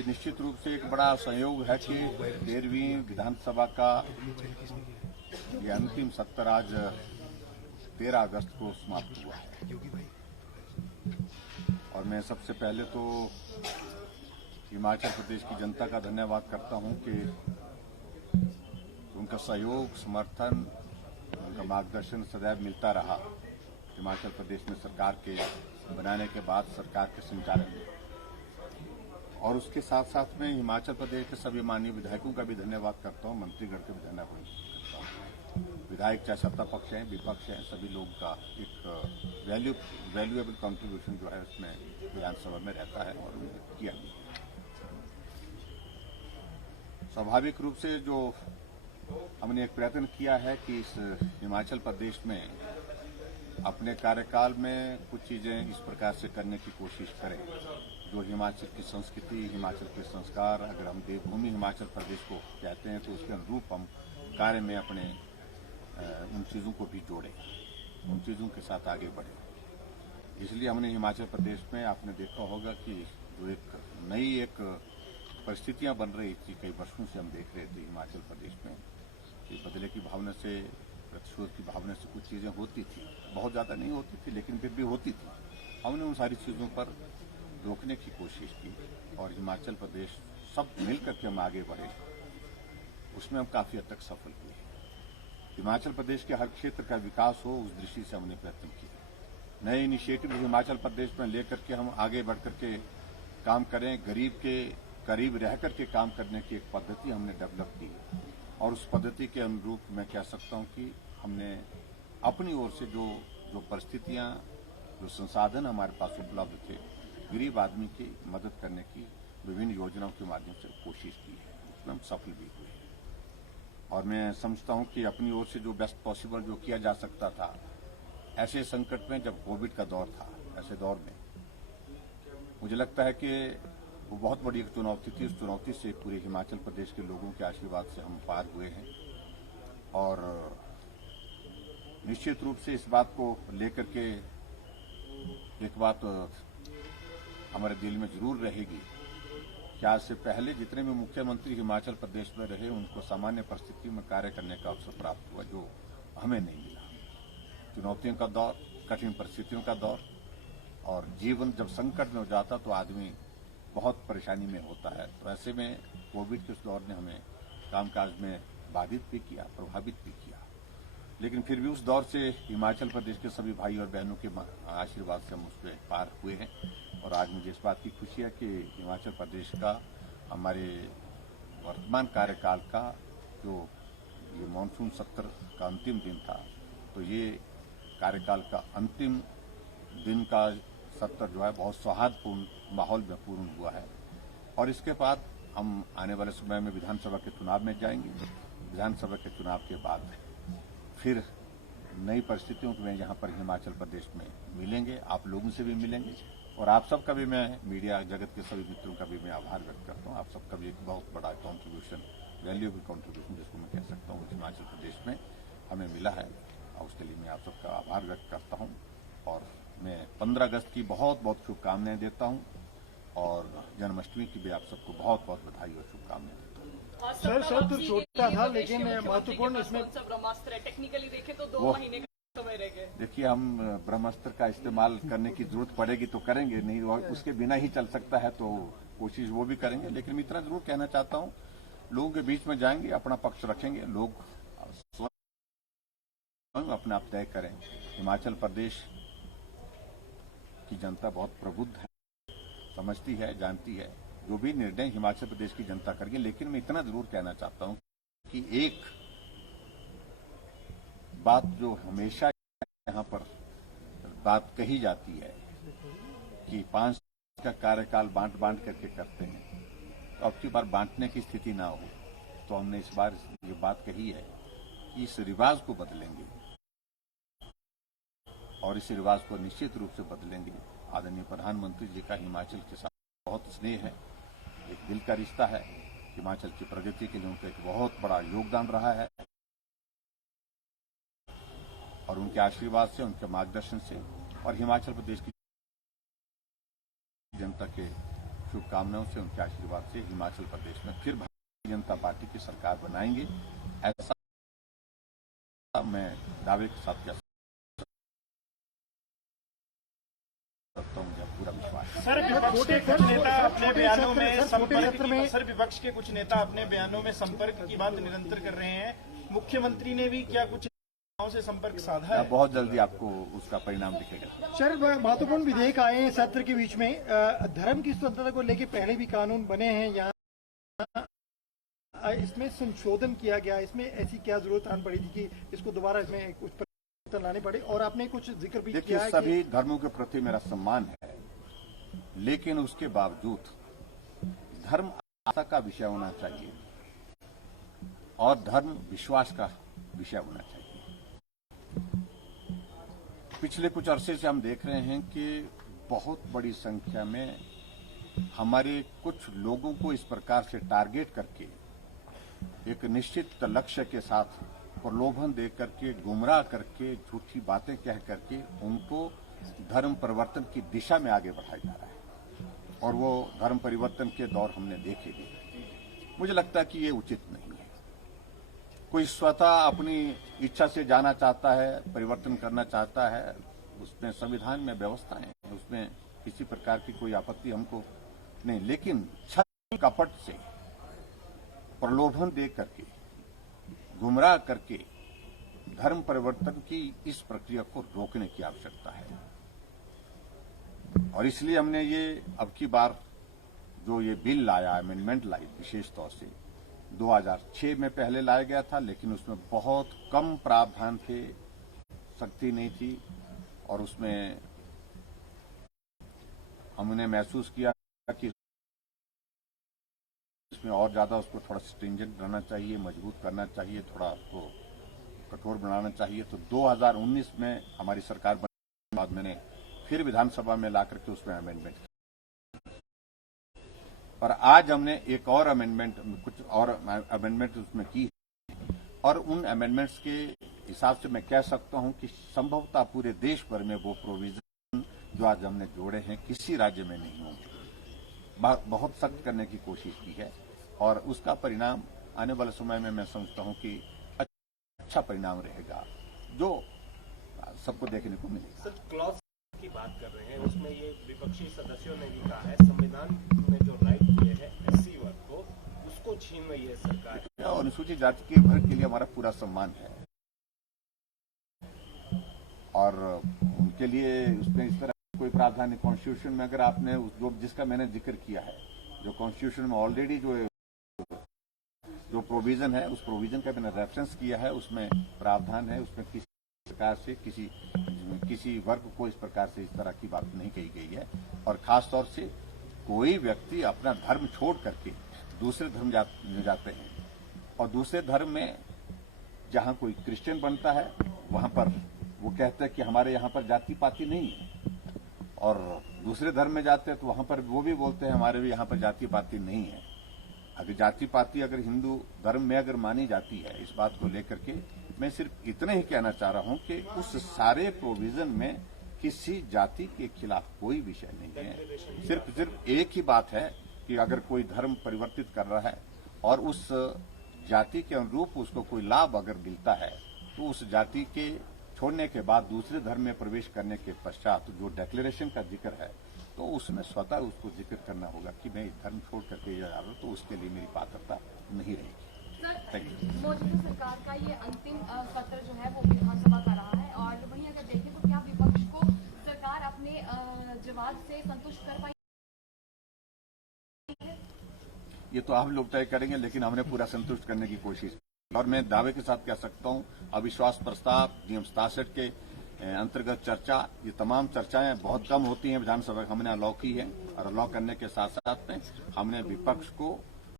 ये निश्चित रूप से एक बड़ा संयोग है कि 13वीं विधानसभा का ये अंतिम सत्र आज 13 अगस्त को समाप्त हुआ है। और मैं सबसे पहले तो हिमाचल प्रदेश की जनता का धन्यवाद करता हूं कि उनका सहयोग, समर्थन, उनका मार्गदर्शन सदैव मिलता रहा हिमाचल प्रदेश में सरकार के बनाने के बाद सरकार के संचालन में। और उसके साथ साथ में हिमाचल प्रदेश के सभी माननीय विधायकों का भी धन्यवाद करता हूं, मंत्रीगण का भी धन्यवाद करता हूं। विधायक चाहे सत्ता पक्ष हैं, विपक्ष हैं, सभी लोगों का एक वैल्यूएबल कंट्रीब्यूशन जो है उसमें विधानसभा में रहता है और किया। स्वाभाविक रूप से जो हमने एक प्रयत्न किया है कि इस हिमाचल प्रदेश में अपने कार्यकाल में कुछ चीजें इस प्रकार से करने की कोशिश करें जो हिमाचल की संस्कृति, हिमाचल के संस्कार, अगर हम देवभूमि हिमाचल प्रदेश को कहते हैं तो उसके अनुरूप हम कार्य में अपने उन चीजों को भी जोड़ें, उन चीजों के साथ आगे बढ़ें। इसलिए हमने हिमाचल प्रदेश में आपने देखा होगा कि जो एक नई परिस्थितियां बन रही थी, कई वर्षों से हम देख रहे थे हिमाचल प्रदेश में कि बदले की भावना से, प्रतिशोध की भावना से कुछ चीजें होती थी, बहुत ज्यादा नहीं होती थी लेकिन फिर भी होती थी। हमने उन सारी चीजों पर रोकने की कोशिश की और हिमाचल प्रदेश सब मिलकर के हम आगे बढ़े, उसमें हम काफी हद तक सफल हुए। हिमाचल प्रदेश के हर क्षेत्र का विकास हो उस दृष्टि से हमने प्रयत्न किया। नए इनिशिएटिव हिमाचल प्रदेश में लेकर के हम आगे बढ़कर के काम करें, गरीब के करीब रह करके काम करने की एक पद्धति हमने डेवलप की और उस पद्धति के अनुरूप मैं कह सकता हूं कि हमने अपनी ओर से जो परिस्थितियां, जो संसाधन हमारे पास उपलब्ध थे, गरीब आदमी की मदद करने की विभिन्न योजनाओं के माध्यम से कोशिश की है, उसमें हम सफल भी हुए। और मैं समझता हूं कि अपनी ओर से जो बेस्ट पॉसिबल जो किया जा सकता था, ऐसे संकट में जब कोविड का दौर था, ऐसे दौर में मुझे लगता है कि वो बहुत बड़ी एक चुनौती थी। उस चुनौती से पूरे हिमाचल प्रदेश के लोगों के आशीर्वाद से हम पार हुए हैं और निश्चित रूप से इस बात को लेकर के एक बात हमारे दिल में जरूर रहेगी कि आज से पहले जितने भी मुख्यमंत्री हिमाचल प्रदेश में रहे उनको सामान्य परिस्थितियों में कार्य करने का अवसर प्राप्त हुआ जो हमें नहीं मिला। चुनौतियों का दौर, कठिन परिस्थितियों का दौर और जीवन जब संकट में हो जाता तो आदमी बहुत परेशानी में होता है। तो ऐसे में कोविड के उस दौर ने हमें कामकाज में बाधित भी किया, प्रभावित भी किया, लेकिन फिर भी उस दौर से हिमाचल प्रदेश के सभी भाई और बहनों के आशीर्वाद से हम उस पर पार हुए हैं। और आज मुझे इस बात की खुशी है कि हिमाचल प्रदेश का हमारे वर्तमान कार्यकाल का जो ये मानसून सत्र का अंतिम दिन था, तो ये कार्यकाल का अंतिम दिन का सत्र जो है बहुत सौहार्दपूर्ण माहौल में पूर्ण हुआ है। और इसके बाद हम आने वाले समय में विधानसभा के चुनाव में जाएंगे। विधानसभा के चुनाव के बाद फिर नई परिस्थितियों में यहाँ पर हिमाचल प्रदेश में मिलेंगे, आप लोगों से भी मिलेंगे और आप सबका भी, मैं मीडिया जगत के सभी मित्रों का भी मैं आभार व्यक्त करता हूँ। आप सबका भी एक बहुत बड़ा कॉन्ट्रीब्यूशन, वैल्यूएबल कॉन्ट्रीब्यूशन जिसको मैं कह सकता हूँ हिमाचल प्रदेश में हमें मिला है और उसके लिए मैं आप सबका आभार व्यक्त करता हूँ। और मैं 15 अगस्त की बहुत बहुत शुभकामनाएं देता हूँ और जन्माष्टमी की भी आप सबको बहुत बहुत बधाई और शुभकामनाएं देता हूँ। सर शब्द छोटा था लेकिन महत्वपूर्ण इसमें ब्रह्मास्त्र है। टेक्निकली देखें तो 2 महीने का समय रह गया। देखिए, हम ब्रह्मास्त्र का इस्तेमाल करने की जरूरत पड़ेगी तो करेंगे, नहीं उसके बिना ही चल सकता है तो कोशिश वो भी करेंगे। लेकिन मैं इतना जरूर कहना चाहता हूँ, लोगों के बीच में जाएंगे, अपना पक्ष रखेंगे, लोग स्वयं अपने आप तय करें। हिमाचल प्रदेश की जनता बहुत प्रबुद्ध है, समझती है, जानती है, जो भी निर्णय हिमाचल प्रदेश की जनता करेगी। लेकिन मैं इतना जरूर कहना चाहता हूं कि एक बात जो हमेशा यहां पर बात कही जाती है कि 5 का कार्यकाल बांट करके करते हैं, तो अब की बार बांटने की स्थिति ना हो, तो हमने इस बार ये बात कही है कि इस रिवाज को बदलेंगे और इस रिवाज को निश्चित रूप से बदलेंगे। आदरणीय प्रधानमंत्री जी का हिमाचल के साथ बहुत स्नेह है, एक दिल का रिश्ता है। हिमाचल की प्रगति के लिए उनका एक बहुत बड़ा योगदान रहा है और उनके आशीर्वाद से, उनके मार्गदर्शन से और हिमाचल प्रदेश की जनता के शुभकामनाओं से, उनके आशीर्वाद से हिमाचल प्रदेश में फिर भारतीय जनता पार्टी की सरकार बनाएंगे, ऐसा मैं दावे के साथ कह सकता हूं। मुझे पूरा विश्वास है। सर, विपक्ष के कुछ नेता अपने बयानों में विपक्ष के कुछ नेता अपने बयानों में संपर्क की बात निरंतर कर रहे हैं। मुख्यमंत्री ने भी क्या कुछ नेताओं से संपर्क साधा है? बहुत जल्दी आपको उसका परिणाम दिखेगा। सर, महत्वपूर्ण विधेयक आए हैं सत्र के बीच में। धर्म की स्वतंत्रता को लेकर पहले भी कानून बने हैं, यहाँ इसमें संशोधन किया गया। इसमें ऐसी क्या जरूरत आन पड़ी थी कि इसको दोबारा इसमें कुछ परिवर्तन लाने पड़े? और आपने कुछ जिक्र भी किया है। सभी धर्मों के प्रति मेरा सम्मान है, लेकिन उसके बावजूद धर्म आस्था का विषय होना चाहिए और धर्म विश्वास का विषय होना चाहिए। पिछले कुछ अरसे से हम देख रहे हैं कि बहुत बड़ी संख्या में हमारे कुछ लोगों को इस प्रकार से टारगेट करके एक निश्चित लक्ष्य के साथ प्रलोभन दे करके, गुमराह करके, झूठी बातें कह करके उनको धर्म परिवर्तन की दिशा में आगे बढ़ाया जा रहा है और वो धर्म परिवर्तन के दौर हमने देखे भी। मुझे लगता है कि ये उचित नहीं है। कोई स्वतः अपनी इच्छा से जाना चाहता है, परिवर्तन करना चाहता है, उसमें संविधान में व्यवस्था है, उसमें किसी प्रकार की कोई आपत्ति हमको नहीं, लेकिन छल कपट से प्रलोभन दे करके, गुमराह करके धर्म परिवर्तन की इस प्रक्रिया को रोकने की आवश्यकता है। और इसलिए हमने ये अब की बार जो ये बिल लाया, अमेंडमेंट लाई, विशेष तौर से 2006 में पहले लाया गया था, लेकिन उसमें बहुत कम प्रावधान थे, सख्ती नहीं थी और उसमें हमने महसूस किया कि इसमें और ज्यादा उसको थोड़ा स्ट्रिंजेंट रहना चाहिए, मजबूत करना चाहिए, थोड़ा उसको कठोर बनाना चाहिए। तो 2019 में हमारी सरकार बनने के बाद मैंने फिर विधानसभा में लाकर के उसमें अमेंडमेंट किया और आज हमने एक और अमेंडमेंट, कुछ और अमेंडमेंट उसमें की और उन अमेंडमेंट्स के हिसाब से मैं कह सकता हूं कि संभवतः पूरे देश भर में वो प्रोविजन जो आज हमने जोड़े हैं किसी राज्य में नहीं होंगे। बहुत सख्त करने की कोशिश की है और उसका परिणाम आने वाले समय में मैं समझता हूं कि अच्छा परिणाम रहेगा जो सबको देखने को मिलेगा। सर, क्लॉज की बात कर रहे हैं, उसमें ये विपक्षी सदस्यों ने भी कहा है संविधान में जो राइट दिए हैं एससी वर्ग को, उसको छीन रही है सरकार। और अनुसूचित जाति के वर्ग के लिए हमारा पूरा सम्मान है और उनके लिए उसमें इस तरह कोई प्रावधान कॉन्स्टिट्यूशन में, अगर आपने जो जिसका मैंने जिक्र किया है, जो कॉन्स्टिट्यूशन में ऑलरेडी जो प्रोविजन है, उस प्रोविजन का मैंने रेफरेंस किया है, उसमें प्रावधान है, उसमें किसी प्रकार से किसी वर्ग को इस प्रकार से इस तरह की बात नहीं कही गई है। और खास तौर से कोई व्यक्ति अपना धर्म छोड़ करके दूसरे धर्म में जाते हैं और दूसरे धर्म में जहां कोई क्रिश्चियन बनता है वहां पर वो कहते हैं कि हमारे यहाँ पर जाति पाति नहीं है, और दूसरे धर्म में जाते हैं तो वहां पर वो भी बोलते हैं हमारे भी यहाँ पर जाति पाति नहीं है। अगर जाति पाति अगर हिंदू धर्म में अगर मानी जाती है, इस बात को लेकर के मैं सिर्फ इतना ही कहना चाह रहा हूं कि उस सारे प्रोविजन में किसी जाति के खिलाफ कोई विषय नहीं है। सिर्फ एक ही बात है कि अगर कोई धर्म परिवर्तित कर रहा है और उस जाति के अनुरूप उसको कोई लाभ अगर मिलता है तो उस जाति के छोड़ने के बाद दूसरे धर्म में प्रवेश करने के पश्चात जो डिक्लेरेशन का जिक्र है तो उसमें स्वतः उसको जिक्र करना होगा कि मैं इस धर्म छोड़ करके जा रहा हूं, तो उसके लिए मेरी पात्रता नहीं रहेगी। मौजूदा सरकार का ये अंतिम सत्र जो है वो विधानसभा का रहा है और वहीं अगर देखें तो क्या विपक्ष को सरकार अपने जवाब से संतुष्ट कर पाई है? ये तो आप लोग तय करेंगे, लेकिन हमने पूरा संतुष्ट करने की कोशिश की और मैं दावे के साथ कह सकता हूं अविश्वास प्रस्ताव, नियम 67 के अंतर्गत चर्चा, ये तमाम चर्चाएं बहुत कम होती हैं विधानसभा। हमने अलाउ की है और अलाउ करने के साथ साथ में हमने विपक्ष को